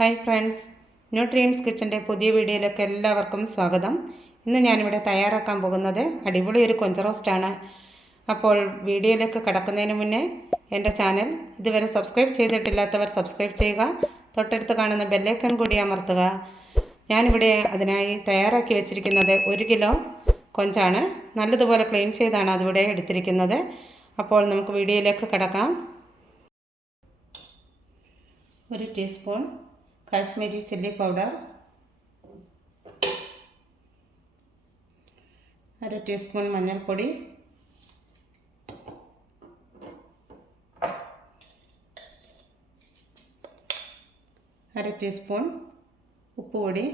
Hi friends new dreams കിച്ചന്റെ പുതിയ വീഡിയോയിലേക്ക് എല്ലാവർക്കും സ്വാഗതം. ഇന്ന് ഞാനിവിടെ തയ്യാറാക്കാൻ പോകുന്നത് അടിപൊളി ഒരു കൊഞ്ച റോസ്റ്റാണ് അപ്പോൾ വീഡിയോയിലേക്ക് കടക്കുന്നതിന് മുന്നേ എന്റെ ചാനൽ ഇതുവരെ സബ്സ്ക്രൈബ് ചെയ്തിട്ടില്ലാത്തവർ സബ്സ്ക്രൈബ് ചെയ്യുക. തൊട്ടടുത്ത് കാണുന്ന ബെല്ലൈക്കൺ കൂടി അമർത്തുക. ഞാനിവിടെ അതിനായി തയ്യാറാക്കി വെച്ചിരിക്കുന്നത് ഒരു കിലോ കൊഞ്ചാണ്. നല്ലതുപോലെ ക്ലീൻ ചെയ്താണ് അതിവിടെ എടുത്തിരിക്കുന്നത്. അപ്പോൾ നമുക്ക് വീഡിയോയിലേക്ക് കടക്കാം. ഒരു ടീസ്പൂൺ കാശ്മീരി ചില്ലി പൗഡർ. അര ടീസ്പൂൺ മഞ്ഞൾപ്പൊടി. അര ടീസ്പൂൺ ഉപ്പുപൊടി.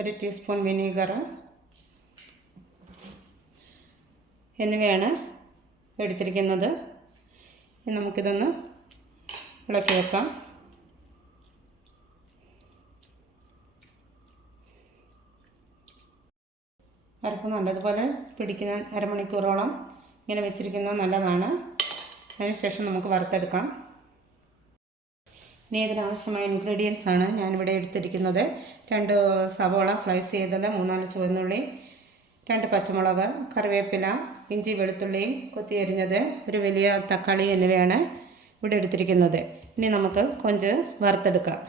ഒരു ടീസ്പൂൺ വിനീഗർ എന്നിവയാണ് എടുത്തിരിക്കുന്നത്. നമുക്കിതൊന്ന് ഇളക്കി വെക്കാം. അരപ്പ് അതുപോലെ പിടിക്കുന്ന അരമണിക്കൂറോളം ഇങ്ങനെ വെച്ചിരിക്കുന്നത് നല്ലതാണ്. അതിനുശേഷം നമുക്ക് വറുത്തെടുക്കാം. ഇനി ഇതിനാവശ്യമായ ഇൻഗ്രീഡിയൻസ് ആണ് ഞാനിവിടെ എടുത്തിരിക്കുന്നത്. രണ്ട് സവോള സ്ലൈസ് ചെയ്തത് മൂന്നാൽ ചുവന്നുള്ളി രണ്ട് പച്ചമുളക് കറിവേപ്പില ഇഞ്ചി വെളുത്തുള്ളി കൊത്തി അരിഞ്ഞത് ഒരു വലിയ തക്കാളി എന്നിവയാണ് ഇവിടെ എടുത്തിരിക്കുന്നത്. ഇനി നമുക്ക് കൊഞ്ച് വറുത്തെടുക്കാം.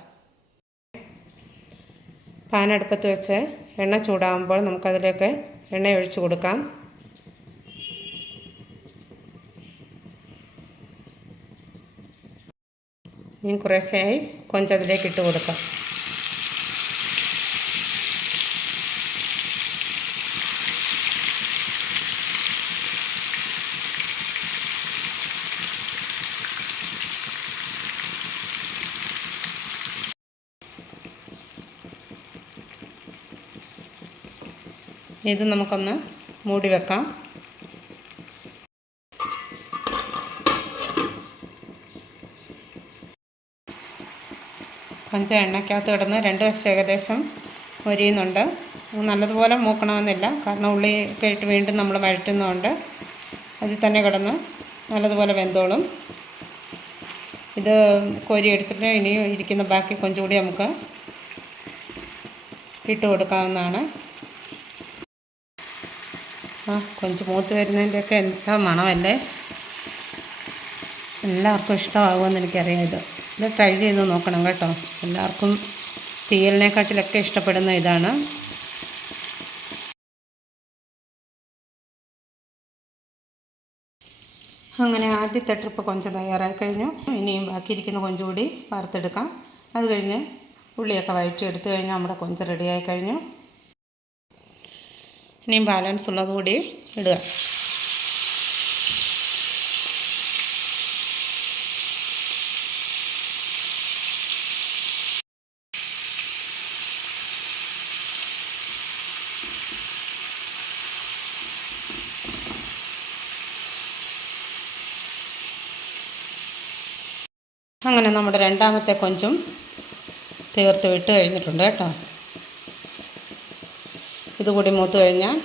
പാനടുപ്പത്ത് വെച്ച് എണ്ണ ചൂടാകുമ്പോൾ നമുക്കതിലേക്ക് എണ്ണ ഒഴിച്ചു കൊടുക്കാം. ഇനി കുറേശ്ശെയായി കൊഞ്ചതിലേക്ക് ഇട്ട് കൊടുക്കാം. ഇത് നമുക്കൊന്ന് മൂടി വെക്കാം. പഞ്ച എണ്ണയ്ക്കകത്ത് കിടന്ന് രണ്ട് വശം ഏകദേശം മൊരിയുന്നുണ്ട്. നല്ലതുപോലെ മൂക്കണമെന്നില്ല. കാരണം ഉള്ളി കേട്ട് വീണ്ടും നമ്മൾ വഴറ്റുന്നതുകൊണ്ട് അതിൽ തന്നെ കിടന്ന് നല്ലതുപോലെ വെന്തോളും. ഇത് കോരി എടുത്തിട്ട് ഇനിയും ഇരിക്കുന്ന ബാക്കി കൊഞ്ചുകൂടി നമുക്ക് ഇട്ട് കൊടുക്കാവുന്നതാണ്. കൊഞ്ച് മൂത്ത് വരുന്നതിന്റെയൊക്കെ എന്താ മണമല്ലേ എല്ലാവർക്കും ഇഷ്ടമാകുമെന്ന് എനിക്കറിയാം ഇത്. ഇത് ട്രൈ ചെയ്ത് നോക്കണം കേട്ടോ. എല്ലാവർക്കും തീയലിനെക്കാട്ടിലൊക്കെ ഇഷ്ടപ്പെടുന്ന ഇതാണ്. അങ്ങനെ ആദ്യത്തെ ട്രിപ്പ് കൊഞ്ച് തയ്യാറായി കഴിഞ്ഞു. ഇനിയും ബാക്കിയിരിക്കുന്ന കൊഞ്ച് കൂടി വാർത്തെടുക്കാം അത് കഴിഞ്ഞ് ഉള്ളിയൊക്കെ വഴറ്റി എടുത്തു കഴിഞ്ഞാൽ നമ്മുടെ കൊഞ്ച് റെഡിയായി കഴിഞ്ഞു. ഇനിയും ബാലൻസ് ഉള്ളത് കൂടി ഇടുക. അങ്ങനെ നമ്മുടെ രണ്ടാമത്തെ കൊഞ്ചും തീർത്ത് വിട്ട് കഴിഞ്ഞിട്ടുണ്ട് കേട്ടോ. ഇതുകൂടി മൂത്ത് കഴിഞ്ഞാൽ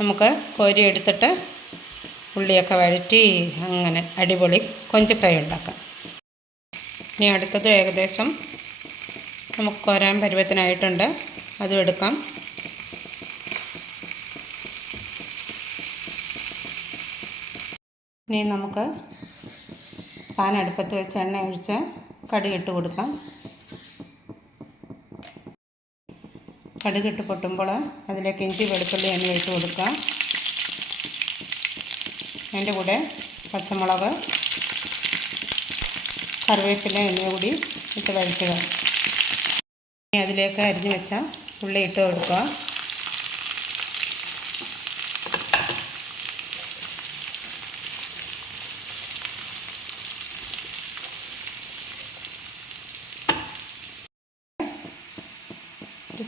നമുക്ക് കോരി എടുത്തിട്ട് ഉള്ളിയൊക്കെ വഴറ്റി അങ്ങനെ അടിപൊളി കൊഞ്ച് ഫ്രൈ ഉണ്ടാക്കാം. ഇനി അടുത്തത് ഏകദേശം നമുക്ക് കോരാൻ പരുവത്തിനായിട്ടുണ്ട്. അതും എടുക്കാം. ഇനി നമുക്ക് പാൻ അടുപ്പത്ത് വെച്ച് എണ്ണ ഒഴിച്ച് കടുകിട്ട് കൊടുക്കാം. കടുകിട്ട് പൊട്ടുമ്പോൾ അതിലേക്ക് ഇഞ്ചി വെളുത്തുള്ളി എന്നിവ ഇട്ട് കൊടുക്കാം അതിന്റെ കൂടെ പച്ചമുളക് കറിവേപ്പില എണ്ണ കൂടി ഇട്ട് ഇനി അതിലേക്ക് അരിഞ്ഞു വെച്ച ഉള്ളി ഇട്ട് കൊടുക്കുക.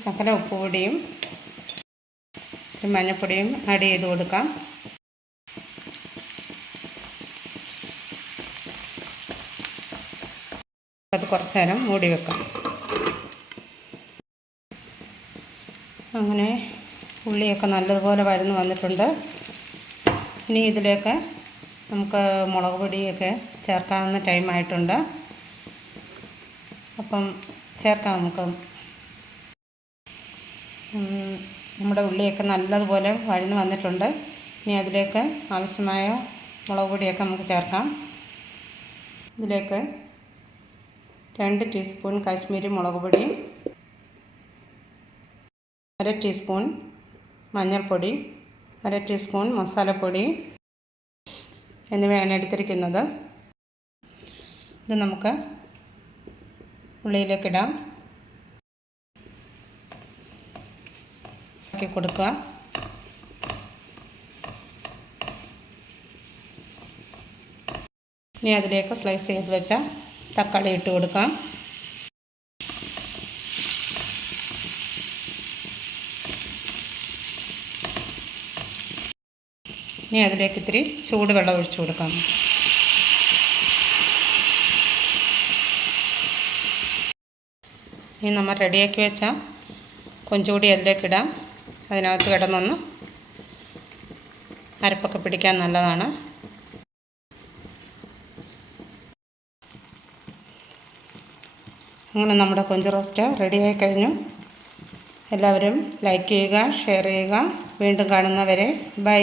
ശകല ഉപ്പുപൊടിയും ഒരു മഞ്ഞൾപ്പൊടിയും ആഡ് ചെയ്ത് കൊടുക്കാം. അത് കുറച്ച് നേരം മൂടി വെക്കാം. അങ്ങനെ ഉള്ളിയൊക്കെ നല്ലതുപോലെ വഴന്ന് വന്നിട്ടുണ്ട്. ഇനി ഇതിലേക്ക് നമുക്ക് മുളക് പൊടിയൊക്കെ ചേർക്കാവുന്ന ടൈമായിട്ടുണ്ട് അപ്പം ചേർക്കാം നമുക്ക്. നമ്മുടെ ഉള്ളിയൊക്കെ നല്ലതുപോലെ വഴന്ന് വന്നിട്ടുണ്ട്. ഇനി അതിലേക്ക് ആവശ്യമായ മുളക് പൊടിയൊക്കെ നമുക്ക് ചേർക്കാം. ഇതിലേക്ക് രണ്ട് ടീസ്പൂൺ കാശ്മീരി മുളക് പൊടി അര ടീസ്പൂൺ മഞ്ഞൾപ്പൊടി അര ടീസ്പൂൺ മസാലപ്പൊടി എന്നിവയാണ് എടുത്തിരിക്കുന്നത്. ഇത് നമുക്ക് ഉള്ളിയിലേക്കിടാം ആക്കി കൊടുക്കുക. ഇനി അതിലേക്ക് സ്ലൈസ് ചെയ്ത് വെച്ച തക്കാളി ഇട്ട് കൊടുക്കാം. ഇനി അതിലേക്ക് ഇത്തിരി ചൂടുവെള്ളം ഒഴിച്ചു കൊടുക്കാം. ഇനി നമ്മൾ റെഡിയാക്കി വെച്ച കൊഞ്ചുകൂടി അതിലേക്ക് ഇടാം. അതിനകത്ത് കിടന്നൊന്ന് അരപ്പൊക്കെ പിടിക്കാൻ നല്ലതാണ്. അങ്ങനെ നമ്മുടെ കൊഞ്ച് റോസ്റ്റ് റെഡിയായി കഴിഞ്ഞു. എല്ലാവരും ലൈക്ക് ചെയ്യുക ഷെയർ ചെയ്യുക. വീണ്ടും കാണുന്നവരെ ബൈ